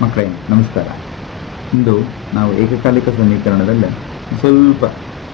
ಮಕ್ಕಳೇ, ನಮಸ್ಕಾರ. ಇಂದು ನಾವು ಏಕಕಾಲಿಕ ಸಮೀಕರಣದಲ್ಲಿ ಸ್ವಲ್ಪ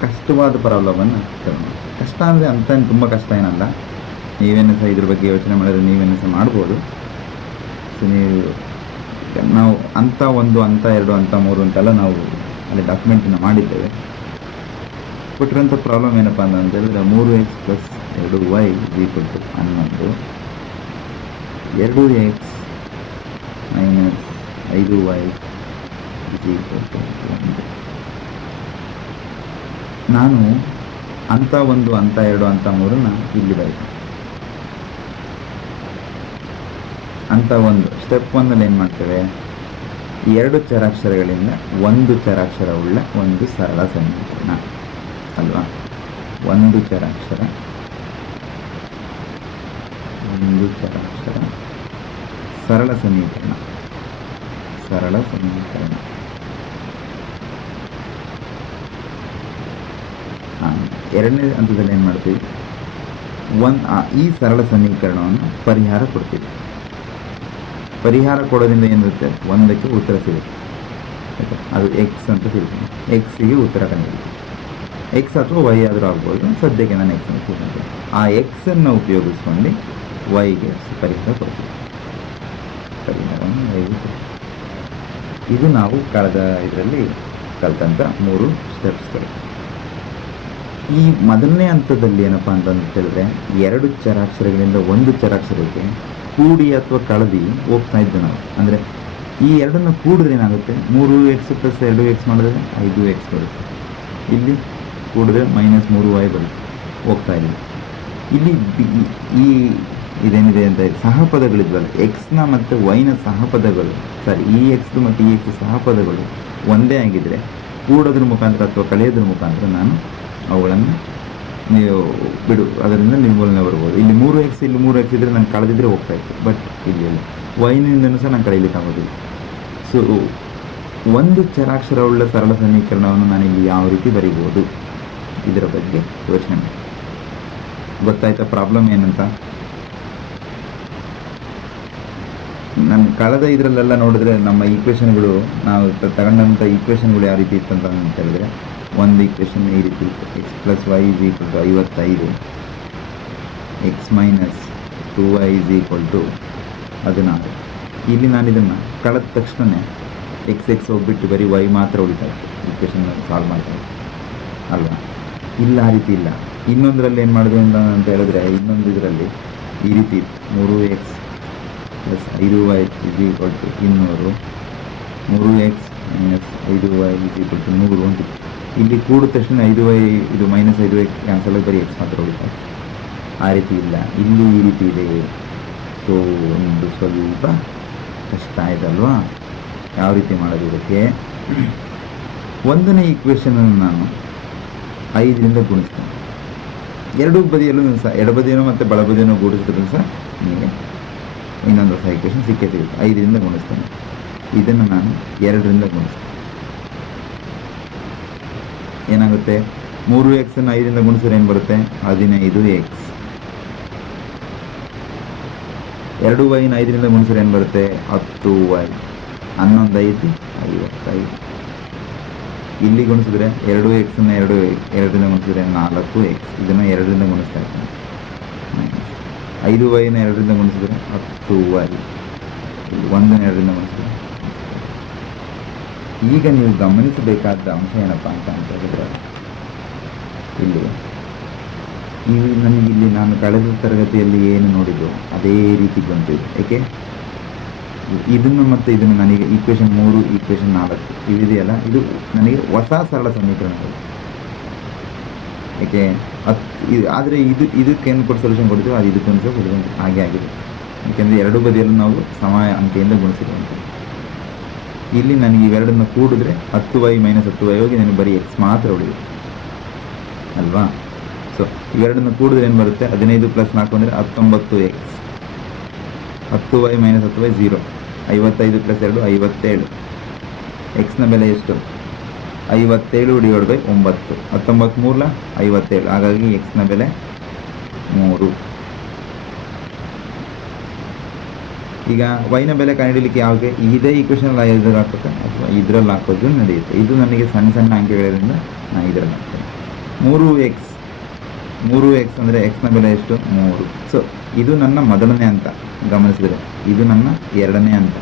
ಕಷ್ಟವಾದ ಪ್ರಾಬ್ಲಮನ್ನು ತಗೊಂಡು ಕಷ್ಟ ಅಂದರೆ ಅಂತ ತುಂಬ ಕಷ್ಟ ಏನಲ್ಲ. ನೀವೇನು ಸಹ ಇದ್ರ ಬಗ್ಗೆ ಯೋಚನೆ ಮಾಡಿದ್ರೆ ನೀವೇನು ಸಹ ಮಾಡ್ಬೋದು. ಸೊ ನೀವು ನಾವು ಅಂತ ಒಂದು ಅಂತ, ಎರಡು ಅಂತ, ಮೂರು ಅಂತೆಲ್ಲ ನಾವು ಅಲ್ಲಿ ಡಾಕ್ಯುಮೆಂಟನ್ನು ಮಾಡಿದ್ದೇವೆ. ಕೊಟ್ಟಿರೋಂಥ ಪ್ರಾಬ್ಲಮ್ ಏನಪ್ಪ ಅಂತ ಹೇಳಿದ್ರೆ ಮೂರು ಎಕ್ಸ್ ಪ್ಲಸ್ ಎರಡು ವೈ ಈಕ್ವಲ್ ಟು ಹನ್ನೊಂದು. ಎರಡು ಎಕ್ಸ್ ಐದು ವೈ ನಾನು ಅಂತ ಒಂದು ಅಂತ ಎರಡು ಅಂತ ಮೂರನ್ನ ಇಲ್ಲಿ ಬರೀತೀನಿ. ಅಂತ ಒಂದು. ಸ್ಟೆಪ್ ಒಂದಲ್ಲಿ ಏನು ಮಾಡ್ತೇವೆ? ಎರಡು ಚರಾಕ್ಷರಗಳಿಂದ ಒಂದು ಚರಾಕ್ಷರ ಉಳ್ಳ ಒಂದು ಸರಳ ಸಮೀಕರಣ ಅಲ್ವಾ? ಒಂದು ಚರಾಕ್ಷರ ಒಂದು ಚರಾಕ್ಷರ, ಸರಳ ಸಮೀಕರಣ. ಸರಳ ಸಮೀಕರಣ ಹಾ, ಎರಡನೇ ಹಂತದಲ್ಲಿ ಏನು ಮಾಡ್ತೀವಿ ಒಂದು ಈ ಸರಳ ಸಮೀಕರಣವನ್ನು ಪರಿಹಾರ ಕೊಡ್ತೀವಿ ಪರಿಹಾರ ಕೊಡೋದ್ರಿಂದ ಏನಿರುತ್ತೆ ಒಂದಕ್ಕೆ ಉತ್ತರ ಸಿಗುತ್ತೆ ಆಯ್ತಾ? ಅದು ಎಕ್ಸ್ ಅಂತ ತಿಳ್ಕೊಂಡು ಎಕ್ಸಿಗೆ ಉತ್ತರ ಕಂಡುಹಿಡಿದು ಎಕ್ಸ್ ಅಥವಾ ವೈ ಆದರೂ ಆಗ್ಬೋದು ಸದ್ಯಕ್ಕೆ ನಾನು ಎಕ್ಸ್ ಅಂತ ತಿಳ್ಕೊಂಡೆ ಆ ಎಕ್ಸನ್ನು ಉಪಯೋಗಿಸ್ಕೊಂಡು ವೈಗೆ ಪರಿಹಾರ ಕೊಡ್ತೀವಿ ಪರಿಹಾರವನ್ನು ವೈಗೆ ಕೊಡ್ತೀವಿ ಇದು ನಾವು ಕಳೆದ ಇದರಲ್ಲಿ ಕಲಿತಂಥ ಮೂರು ಸ್ಟೆಪ್ಸ್ಗಳು ಈ ಮೊದಲನೇ ಹಂತದಲ್ಲಿ ಏನಪ್ಪ ಅಂತಂದು ಹೇಳಿದ್ರೆ ಎರಡು ಚರಾಕ್ಷರಗಳಿಂದ ಒಂದು ಚರಾಕ್ಷರಕ್ಕೆ ಕೂಡಿ ಅಥವಾ ಕಳದಿ ಹೋಗ್ತಾ ಇದ್ದೆ ನಾವು. ಅಂದರೆ ಈ ಎರಡನ್ನು ಕೂಡಿದ್ರೆ ಏನಾಗುತ್ತೆ? ಮೂರು ಎಕ್ಸ್ ಪ್ಲಸ್ ಎರಡು ಎಕ್ಸ್ ಮಾಡಿದ್ರೆ ಐದು ಎಕ್ಸ್ ಬರುತ್ತೆ. ಇಲ್ಲಿ ಕೂಡಿದ್ರೆ ಮೈನಸ್ ಮೂರು ವೈ ಬರುತ್ತೆ. ಹೋಗ್ತಾ ಇಲ್ಲ ಇಲ್ಲಿ ಈ ಇದೇನಿದೆ ಅಂತ ಸಹಪದಗಳಿದ್ವಲ್ಲ ಎಕ್ಸ್ನ ಮತ್ತು ವೈನ ಸಹಪದಗಳು. ಸಾರಿ ಇ ಎಕ್ಸ್ ಮತ್ತು ಇ ಎಕ್ಸ್ ಸಹಪದಗಳು ಒಂದೇ ಆಗಿದ್ರೆ ಕೂಡೋದ್ರ ಮುಖಾಂತರ ಅಥವಾ ಕಳೆಯೋದ್ರ ಮುಖಾಂತರ ನಾನು ಅವುಗಳನ್ನು ನೀವು ಬಿಡು, ಅದರಿಂದ ನಿರ್ಮೂಲನೆ ಬರ್ಬೋದು. ಇಲ್ಲಿ ಮೂರು ಎಕ್ಸ್ ಇಲ್ಲಿ ಮೂರು ಎಕ್ಸ್ ಇದ್ರೆ ನಾನು ಕಳೆದಿದ್ರೆ ಹೋಗ್ತಾ ಇತ್ತು. ಬಟ್ ಇಲ್ಲಿ ವೈನಿಂದನೂ ಸಹ ನಾನು ಕಳೀಲಿಕ್ಕೆ ಆಗೋದಿಲ್ಲ. ಸೊ ಒಂದು ಚರಾಕ್ಷರವುಳ್ಳ ಸರಳ ಸಮೀಕರಣವನ್ನು ನಾನು ಇಲ್ಲಿ ಯಾವ ರೀತಿ ಬರೀಬೋದು? ಇದರ ಬಗ್ಗೆ ಯೋಚನೆ ಮಾಡಿ. ಗೊತ್ತಾಯ್ತಾ ಪ್ರಾಬ್ಲಮ್ ಏನಂತ ನನ್ನ ಕಳೆದ ಇದರಲ್ಲೆಲ್ಲ ನೋಡಿದ್ರೆ ನಮ್ಮ ಈಕ್ವೇಷನ್ಗಳು ನಾವು ತಗೊಂಡಂಥ ಈಕ್ವೇಷನ್ಗಳು ಯಾವ ರೀತಿ ಇತ್ತು ಅಂತ ಹೇಳಿದ್ರೆ ಒಂದು ಈಕ್ವೇಷನ್ ಈ ರೀತಿ ಇತ್ತು. X plus Y is equal to ಐವತ್ತೈದು. X minus two Y is equal to ಹದಿನಾರು. ಇಲ್ಲಿ ನಾನು ಇದನ್ನು ಕಳೆದ ತಕ್ಷಣ ಎಕ್ಸ್ ಎಕ್ಸ್ ಹೋಗ್ಬಿಟ್ಟು ಬರೀ ವೈ ಮಾತ್ರ ಉಳಿತಾ ಇತ್ತು. ಸಾಲ್ವ್ ಮಾಡ್ತಾ ಅಲ್ವಾ? ಇಲ್ಲ, ಆ ರೀತಿ ಇಲ್ಲ. ಇನ್ನೊಂದರಲ್ಲಿ ಏನು ಮಾಡಿದೆ ಅಂತ ಹೇಳಿದ್ರೆ, ಇನ್ನೊಂದು ಇದರಲ್ಲಿ ಈ ರೀತಿ ಇತ್ತು. ಮೂರು ಎಕ್ಸ್ ಪ್ಲಸ್ ಐದು ವೈ ಇಸ್ ಈಕ್ವಲ್ ಟು ಇನ್ನೂರು ಮೂರು ಎಕ್ಸ್ ಮೈನಸ್ ಐದು ವೈ ಇಸ್ ಈಕ್ವಲ್ ಟು ನೂರು ಅಂತ. ಇಲ್ಲಿ ಕೂಡಿದ ತಕ್ಷಣ ಐದು ವೈ ಇದು ಮೈನಸ್ ಐದು ವೈ ಕ್ಯಾನ್ಸಲ್ ಆಗಿ ಬರೀ ಎಕ್ಸ್ ಮಾತ್ರ ಇತ್ತು. ಆ ರೀತಿ ಇಲ್ಲ. ಇಲ್ಲಿ ಈ ರೀತಿ ಇದೆ. ಸೊ ಒಂದು ಸ್ವಲ್ಪ ಕಷ್ಟ ಆಯ್ತಲ್ವಾ? ಯಾವ ರೀತಿ ಮಾಡೋದು ಇದಕ್ಕೆ? ಒಂದನೇ ಈಕ್ವೇಷನನ್ನು ನಾನು ಐದರಿಂದ ಗುಣಿಸ್ತೇನೆ. ಎರಡೂ ಬದಿಯಲ್ಲೂ ಸಹ, ಎಡಬದಿಯನ್ನು ಮತ್ತು ಬಲಬದಿಯನ್ನು ಗೂಡಿಸಿದ್ರು ಸಹ ನಿಮಗೆ ಇನ್ನೊಂದು ಹೊಸ ಈಕ್ವೇಷನ್ ಸಿಕ್ಕೇ ಐದರಿಂದ ಗುಣಿಸ್ತೇನೆ. ಇದನ್ನು ನಾನು ಎರಡರಿಂದ ಗುಣಿಸ್ತೇನೆ. ಏನಾಗುತ್ತೆ? ಮೂರು ಎಕ್ಸನ್ನು ಐದರಿಂದ ಗುಣಿಸಿದ್ರೆ ಏನು ಬರುತ್ತೆ? ಹದಿನೈದು ಎಕ್ಸ್ ಎರಡು ವೈನ ಐದರಿಂದ ಗುಣಿಸಿದ್ರೆ ಏನು ಬರುತ್ತೆ? ಹತ್ತು ವೈ ಹನ್ನೊಂದು ಐದು, ಐವತ್ತೈದು. ಇಲ್ಲಿ ಗುಣಿಸಿದ್ರೆ ಎರಡು ಎಕ್ಸನ್ನು ಎರಡು ಎರಡರಿಂದ ಗುಣಿಸಿದ್ರೆ ನಾಲ್ಕು ಎಕ್ಸ್ ಇದನ್ನು ಎರಡರಿಂದ ಗುಣಿಸ್ತಾ ಮೈನಸ್ ಐದು ವೈನ ಎರಡರಿಂದ ಗುಣಿಸಿದ್ರೆ ಹತ್ತು ವೈ ಒಂದನ್ನು ಎರಡರಿಂದ ಗುಣಿಸಿದ್ರೆ ಈಗ ನೀವು ಗಮನಿಸಬೇಕಾದ ಅಂಶ ಏನಪ್ಪ ಅಂತ ಅಂತ ಹೇಳಿದ್ರೆ, ಇಲ್ಲಿ ನನಗೆ ಇಲ್ಲಿ ನಾನು ಕಳೆದ ತರಗತಿಯಲ್ಲಿ ಏನು ನೋಡಿದ್ದು ಅದೇ ರೀತಿ ಬಂದಿದೆ ಏಕೆ? ಇದನ್ನು ಮತ್ತು ಇದನ್ನು ನನಗೆ ಈಕ್ವೇಷನ್ ಮೂರು ಈಕ್ವೇಷನ್ ನಾಲ್ಕು ಇವಿದೆಯಲ್ಲ, ಇದು ನನಗೆ ಹೊಸ ಸರಳ ಸಮೀಕರಣಗಳು. ಏಕೆ? ಹತ್ ಇದು ಆದರೆ ಇದು ಇದಕ್ಕೆ ಏನು ಕೊಟ್ಟು ಸೊಲ್ಯೂಷನ್ ಕೊಡ್ತೀವೋ ಅದು ಇದಕ್ಕೊಂದು ಸಹ ಸೊಲ್ಯೂಷನ್ ಹಾಗೆ ಆಗಿದೆ. ಯಾಕೆಂದರೆ ಎರಡು ಬದಿಯಲ್ಲೂ ನಾವು ಸಮ ಅಂಕೆಯಿಂದ ಗುಣಿಸಿರುವಂಥ ಇಲ್ಲಿ ನನಗೆ ಇವೆರಡನ್ನು ಕೂಡಿದ್ರೆ ಹತ್ತು ವೈ ಮೈನಸ್ ಹತ್ತು ವೈ ಹೋಗಿ ನನಗೆ ಬರೀ ಎಕ್ಸ್ ಮಾತ್ರ ಉಳಿದು ಅಲ್ವಾ? ಸೊ ಇವೆರಡನ್ನು ಕೂಡಿದ್ರೆ ಏನು ಬರುತ್ತೆ? ಹದಿನೈದು ಪ್ಲಸ್ ನಾಲ್ಕು ಅಂದರೆ ಹತ್ತೊಂಬತ್ತು ಎಕ್ಸ್ ಹತ್ತು ವೈ ಮೈನಸ್ ಹತ್ತು ವೈ ಝೀರೋ ಐವತ್ತೈದು ಪ್ಲಸ್ ಎರಡು, ಐವತ್ತೇಳು. ಎಕ್ಸ್ನ ಬೆಲೆ ಎಷ್ಟು? ಐವತ್ತೇಳು ಡಿವೈಡ್ ಬೈ ಒಂಬತ್ತು. ಹತ್ತೊಂಬತ್ತು ಮೂರಲ ಐವತ್ತೇಳು. ಹಾಗಾಗಿ ಎಕ್ಸ್ನ ಬೆಲೆ ಮೂರು. ಈಗ ವೈನ ಬೆಲೆ ಕಂಡುಹಿಡಲಿಕ್ಕೆ ಯಾವುದೇ ಇದೇ ಈಕ್ವೇಷನ್ ಇದ್ರಲ್ಲಿ ಹಾಕ್ಬೇಕಾ? ಅಥವಾ ಇದರಲ್ಲಿ ಹಾಕೋದು ನಡೆಯುತ್ತೆ. ಇದು ನನಗೆ ಸಣ್ಣ ಸಣ್ಣ ಅಂಕಿಗಳಿಂದ ನಾನು ಇದರಲ್ಲಿ ಹಾಕ್ತೇನೆ. ಮೂರು ಎಕ್ಸ್ ಮೂರು ಎಕ್ಸ್ ಅಂದರೆ ಎಕ್ಸ್ನ ಬೆಲೆ ಎಷ್ಟು? ಮೂರು. ಸೊ ಇದು ನನ್ನ ಮೊದಲನೇ ಅಂತ ಗಮನಿಸಿದರೆ, ಇದು ನನ್ನ ಎರಡನೇ ಅಂತ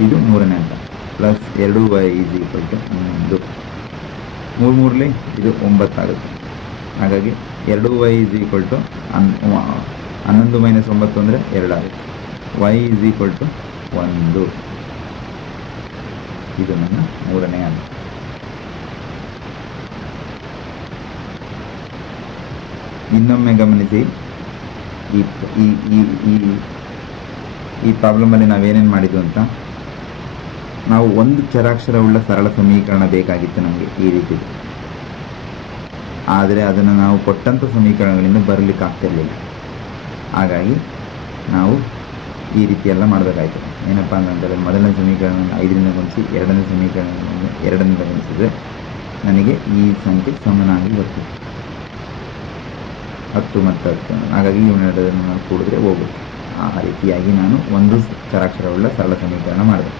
ಇದು ಮೂರನೇ ಹಂತ. ಪ್ಲಸ್ ಎರಡು ವೈ ಈಸ್ ಈಕ್ವಲ್ ಟು ಒಂದು. ಮೂರು ಮೂರಲಿ ಇದು ಒಂಬತ್ತಾಗುತ್ತೆ ಹಾಗಾಗಿ ಎರಡು ವೈ ಈಸ್ ಈಕ್ವಲ್ ಟು ಹನ್ ಹನ್ನೊಂದು ಮೈನಸ್ ಒಂಬತ್ತು ಅಂದರೆ ಎರಡಾಗುತ್ತೆ ವೈ ಈಸ್ ಈಕ್ವಲ್ ಟು ಒಂದು. ಇದು ನನ್ನ ಮೂರನೇ ಹಂತ. ಇನ್ನೊಮ್ಮೆ ಗಮನಿಸಿ, ಈ ಈ ಈ ಈ ಪ್ರಾಬ್ಲಮಲ್ಲಿ ನಾವೇನೇನು ಮಾಡಿದ್ದು ಅಂತ? ನಾವು ಒಂದು ಚರಾಕ್ಷರವುಳ್ಳ ಸರಳ ಸಮೀಕರಣ ಬೇಕಾಗಿತ್ತು ನಮಗೆ ಈ ರೀತಿ. ಆದರೆ ಅದನ್ನು ನಾವು ಕೊಟ್ಟಂಥ ಸಮೀಕರಣಗಳಿಂದ ಬರಲಿಕ್ಕೆ ಆಗ್ತಿರಲಿಲ್ಲ. ಹಾಗಾಗಿ ನಾವು ಈ ರೀತಿ ಎಲ್ಲ ಮಾಡಬೇಕಾಯ್ತು. ಏನಪ್ಪ ಅಂತಂದರೆ ಮೊದಲನೇ ಸಮೀಕರಣವನ್ನು ಐದರಿಂದ ಗುಣಿಸಿ, ಎರಡನೇ ಸಮೀಕರಣವನ್ನು ಎರಡರಿಂದ ಗುಣಿಸಿದರೆ ನನಗೆ ಈ ಸಂಖ್ಯೆ ಸಮನಾಗಿ ಬರ್ತದೆ. ಹತ್ತು ಮತ್ತು ಹತ್ತು. ಹಾಗಾಗಿ ಇವನ್ನೆರಡನ್ನು ನಾನು ಕೂಡಿದ್ರೆ ಹೋಗುತ್ತೆ. ಆ ರೀತಿಯಾಗಿ ನಾನು ಒಂದು ಚರಾಕ್ಷರವುಳ್ಳ ಸರಳ ಸಮೀಕರಣ ಮಾಡಿದೆ.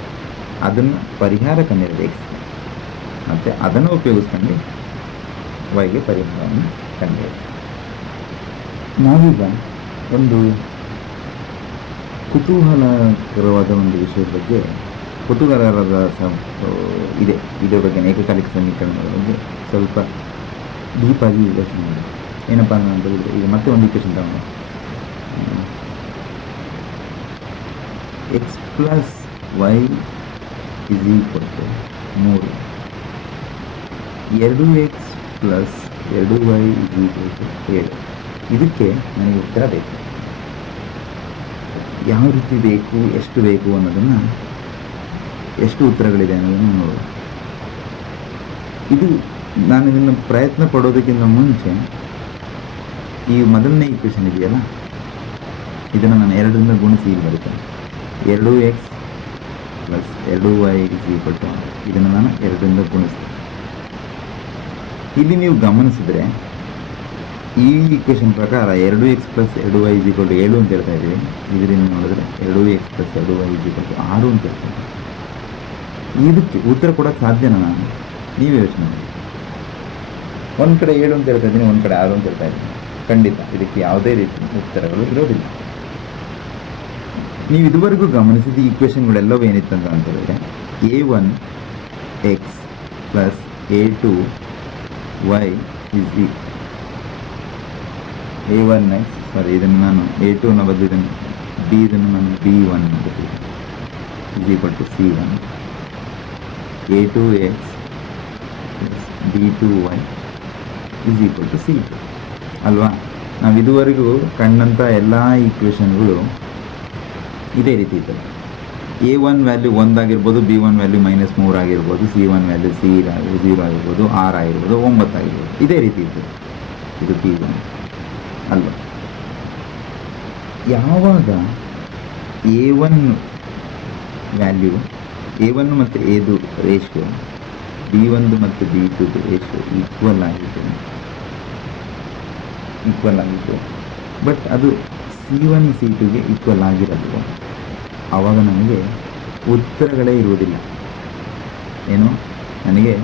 ಅದನ್ನು ಪರಿಹಾರ ಕಂಡುಹಿಡಿಯಬೇಕು ಮತ್ತು ಅದನ್ನು ಉಪಯೋಗಿಸ್ಕೊಂಡು ವೈಗೆ ಪರಿಹಾರವನ್ನು ಕಂಡುಹಿಡಿಯಬೇಕು ನಾವೀಗ ಒಂದು ಕುತೂಹಲಕರವಾದ ಒಂದು ವಿಷಯದ ಬಗ್ಗೆ ಕುತೂಹಲರದ ಇದೆ. ಇದರ ಬಗ್ಗೆ ಏಕಕಾಲಿಕ ಸಮೀಕರಣಗಳ ಬಗ್ಗೆ ಸ್ವಲ್ಪ ಡೀಪಾಗಿ ಯೋಚನೆ ಮಾಡಿ. ಏನಪ್ಪ ಅಂತ ಈಗ ಮತ್ತೆ ಒಂದು ಇಕ್ವೇಷನ್ ತಗೊಂಡು x plus y is equal to ಮೂರು ಎರಡು ಎಕ್ಸ್ ಪ್ಲಸ್ ಎರಡು ವೈ ಇಸ್ ಇದಕ್ಕೆ ನನಗೆ ಉತ್ತರ ಬೇಕು. ಯಾವ ರೀತಿ ಬೇಕು, ಎಷ್ಟು ಬೇಕು ಅನ್ನೋದನ್ನು ಎಷ್ಟು ಉತ್ತರಗಳಿದೆ ಅನ್ನೋದನ್ನು ನೋಡೋದು ಇದು ನಾನು ಇದನ್ನು ಪ್ರಯತ್ನ ಪಡೋದಕ್ಕಿಂತ ಮುಂಚೆ ಈ ಮೊದಲನೇ ಇಕ್ವೇಷನ್ ಇದೆಯಲ್ಲ? ಇದನ್ನು ನಾನು ಎರಡರಿಂದ ಗುಣಿಸಿ ಇಲ್ಲಿ ಬರುತ್ತೇನೆ ಎರಡು ಎಕ್ಸ್ ಪ್ಲಸ್ ಎರಡು ವೈ ಇಸ್ ಈಕ್ವಲ್ ಟು ಇದನ್ನು ನಾನು ಎರಡರಿಂದ ಗುಣಿಸ್ತೀನಿ. ಇಲ್ಲಿ ನೀವು ಗಮನಿಸಿದ್ರೆ ಈ ಈಕ್ವೇಷನ್ ಪ್ರಕಾರ ಎರಡು ಎಕ್ಸ್ ಪ್ಲಸ್ ಎರಡು ವೈ ಇಸ್ ಈಕ್ವಲ್ ಟು ಏಳು ಅಂತ ಹೇಳ್ತಾ ಇದ್ದೀವಿ. ಇದರಿಂದ ನೋಡಿದ್ರೆ ಎರಡು ಎಕ್ಸ್ ಪ್ಲಸ್ ಎರಡು ವೈ ಇಸ್ ಈಕ್ವಲ್ ಟು ಆರು ಅಂತ ಹೇಳ್ತೀನಿ ಇದಕ್ಕೆ ಉತ್ತರ ಕೊಡೋಕ್ಕೆ ಸಾಧ್ಯನಾ ನಾನು? ನೀವು ಯೋಚನೆ ಮಾಡಿ. ಒಂದು ಕಡೆ ಏಳು ಅಂತ ಹೇಳ್ತಾ ಇದ್ದೀನಿ, ಒಂದು ಕಡೆ ಆರು ಅಂತ ಹೇಳ್ತಾ ಇದ್ದೀನಿ. ಖಂಡಿತ ಇದಕ್ಕೆ ಯಾವುದೇ ರೀತಿ ಉತ್ತರಗಳು ಇರೋದಿಲ್ಲ ನೀವು ಇದುವರೆಗೂ ಗಮನಿಸಿದ ಈಕ್ವೇಷನ್ಗಳೆಲ್ಲವೂ ಏನಿತ್ತು ಅಂತ ಅಂತಂದರೆ a one x plus a two y is ಈ ಎ ಒನ್ ಎಕ್ಸ್ ಸಾರಿ ಇದನ್ನು ನಾನು ಎ ಟೂನ ಬದಲು ಇದನ್ನು ಬಿ ಇದನ್ನು ನಾನು ಬಿ ಒನ್ ಬದಲು is equal to c one a two x plus b two y is equal to c two ಅಲ್ವಾ? ನಾವು ಇದುವರೆಗೂ ಕಂಡಂಥ ಎಲ್ಲ ಈಕ್ವೇಷನ್ಗಳು ಇದೇ ರೀತಿ ಇದೆ ಎ ಒನ್ ವ್ಯಾಲ್ಯೂ ಒಂದಾಗಿರ್ಬೋದು ಬಿ ಒನ್ ವ್ಯಾಲ್ಯೂ ಮೈನಸ್ ಮೂರು ಆಗಿರ್ಬೋದು c one value c zero ಆಗಿರ್ಬೋದು ಆರ್ ಆಗಿರ್ಬೋದು, ಒಂಬತ್ತು ಆಗಿರ್ಬೋದು. ಇದೇ ರೀತಿ ಇದೆ ಇದು ಬಿ ಒನ್ ಅಲ್ವ? ಯಾವಾಗ a one value a one ಮತ್ತು ಎದು ರೇಷಿಯೋ ಬಿ ಒಂದು ಮತ್ತು ಬಿ ಟುದು ರೇಷಿಯೋ ಈಕ್ವಲ್ ಆಗಿತ್ತು ಈಕ್ವಲ್ ಆಗಿತ್ತು ಬಟ್ ಅದು ಸಿ ಒನ್ ಸಿ ಟುಗೆ ಈಕ್ವಲ್ ಆಗಿರಲ್ವ ಆವಾಗ ನನಗೆ ಉತ್ತರಗಳೇ ಇರುವುದಿಲ್ಲ. ಏನು? ನನಗೆ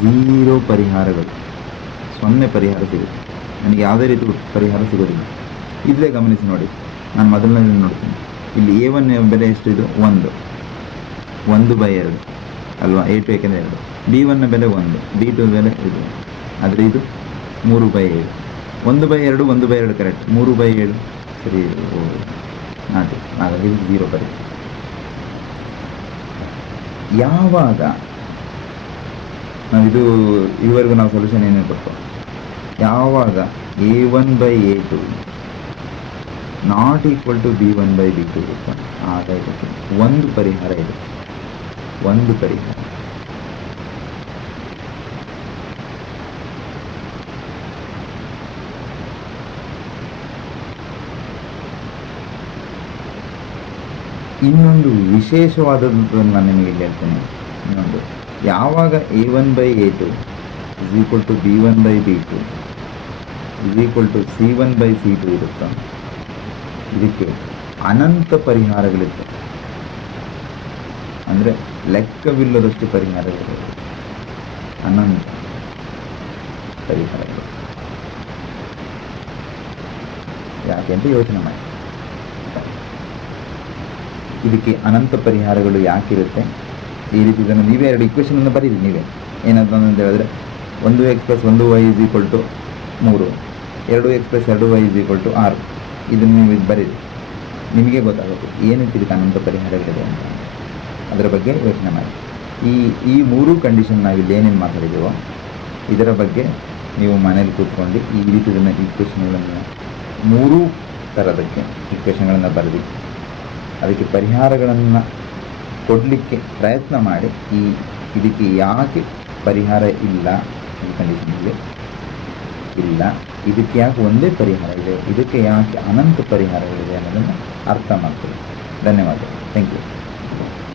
ಝೀರೋ ಪರಿಹಾರಗಳು. ಸೊನ್ನೆ ಪರಿಹಾರ ಸಿಗುತ್ತೆ. ನನಗೆ ಯಾವುದೇ ರೀತಿ ಪರಿಹಾರ ಸಿಗೋದಿಲ್ಲ. ಇಲ್ಲೇ ಗಮನಿಸಿ ನೋಡಿ. ನಾನು ಮೊದಲನೇ ನೋಡ್ತೀನಿ. ಇಲ್ಲಿ ಎ ಒನ್ ಬೆಲೆ ಎಷ್ಟು ಇದು? ಒಂದು. ಒಂದು ಬೈ ಎರಡು. ಅಲ್ವಾ? ಎ ಟು ಏಕೆಂದರೆ ಎರಡು. ಬಿ ಒನ್ನ ಬೆಲೆ ಒಂದು. ಬಿ ಟು ಬೆಲೆ ಇದು. ಆದರೆ ಇದು ಮೂರು ಬೈ ಏಳು. ಒಂದು ಬೈ ಎರಡು, ಒಂದು ಬೈ ಎರಡು ಕರೆಕ್ಟ್ ಮೂರು ಬೈ ಏಳು. ಸರಿ ನಾಟಿ ಹಾಗಾಗಿ ಜೀರೋ ಬರುತ್ತೆ ಯಾವಾಗ ನಾವು ಇದು ಇದುವರೆಗೂ ನಾವು ಸೊಲ್ಯೂಷನ್ ಏನೇನು ಕೊಟ್ಟು ಯಾವಾಗ a one by a two not equal to b one by b two ಆಗ ಇದಕ್ಕೆ ಒಂದು ಪರಿಹಾರ ಇದೆ. ಒಂದು ಪರಿಹಾರ. ಇನ್ನೊಂದು ವಿಶೇಷವಾದದ್ದನ್ನು ನಾನು ನಿಮಗೆ ಇಲ್ಲಿ ಹೇಳ್ತೇನೆ. ಇನ್ನೊಂದು, ಯಾವಾಗ a one by a two is equal to b one by b two is equal to c one by c two ಇರುತ್ತೋ? ಇದಕ್ಕೆ ಅನಂತ ಪರಿಹಾರಗಳಿರ್ತವೆ ಅಂದರೆ ಲೆಕ್ಕವಿಲ್ಲದಷ್ಟು ಪರಿಹಾರಗಳಿವೆ. ಅನಂತ ಪರಿಹಾರಗಳು. ಯಾಕೆ ಅಂತ ಯೋಚನೆ ಮಾಡಿ. ಇದಕ್ಕೆ ಅನಂತ ಪರಿಹಾರಗಳು ಯಾಕಿರುತ್ತೆ? ಈ ರೀತಿ ಇದನ್ನು ನೀವೇ ಎರಡು ಇಕ್ವೇಶನ್ ಅನ್ನು ಬರೀರಿ, ನೀವೇ. ಏನಂತ ಅಂತ ಹೇಳಿದ್ರೆ, ಒಂದು ಎಕ್ಸ್ ಪ್ಲಸ್ ಒಂದು ವೈ ಇಸ್ ಈಕ್ವಲ್ ಟು ಮೂರು, ಎರಡು ಎಕ್ಸ್ ಪ್ಲಸ್ ಎರಡು ವೈ ಇಸ್ ಈಕ್ವಲ್ ಟು ಆರು. ಇದನ್ನು ನೀವು ಇದು ಬರೀರಿ. ನಿಮಗೆ ಗೊತ್ತಾಗುತ್ತೆ ಏನಕ್ಕೆ ಇದಕ್ಕೆ ಅನಂತ ಪರಿಹಾರಗಳಿದೆ ಅಂತ. ಅದರ ಬಗ್ಗೆ ಯೋಚನೆ ಮಾಡಿ. ಈ ಈ ಮೂರು ಕಂಡೀಷನ್ ನಾವಿಲ್ಲಿ ಏನೇನು ಮಾತಾಡಿದ್ದೀವೋ, ಇದರ ಬಗ್ಗೆ ನೀವು ಮನೇಲಿ ಕೂತ್ಕೊಂಡು ಈ ರೀತಿ ಇದನ್ನು ಇಕ್ವೇಷನ್ಗಳನ್ನು ಮೂರೂ ಥರದಕ್ಕೆ ಇಕ್ವೇಷನ್ಗಳನ್ನು ಬರೆದು. ಅದಕ್ಕೆ ಪರಿಹಾರಗಳನ್ನು ಕೊಡಲಿಕ್ಕೆ ಪ್ರಯತ್ನ ಮಾಡಿ ಈ ಇದಕ್ಕೆ ಯಾಕೆ ಪರಿಹಾರ ಇಲ್ಲ ಕಂಡೀಷನ್ಗೆ ಇಲ್ಲ, ಇದಕ್ಕೆ ಯಾಕೆ ಒಂದೇ ಪರಿಹಾರ ಇದೆ, ಇದಕ್ಕೆ ಯಾಕೆ ಅನಂತ ಪರಿಹಾರಗಳಿದೆ ಅನ್ನೋದನ್ನು ಅರ್ಥ ಮಾಡ್ಕೊಳ್ಳಿ. ಧನ್ಯವಾದಗಳು. Thank you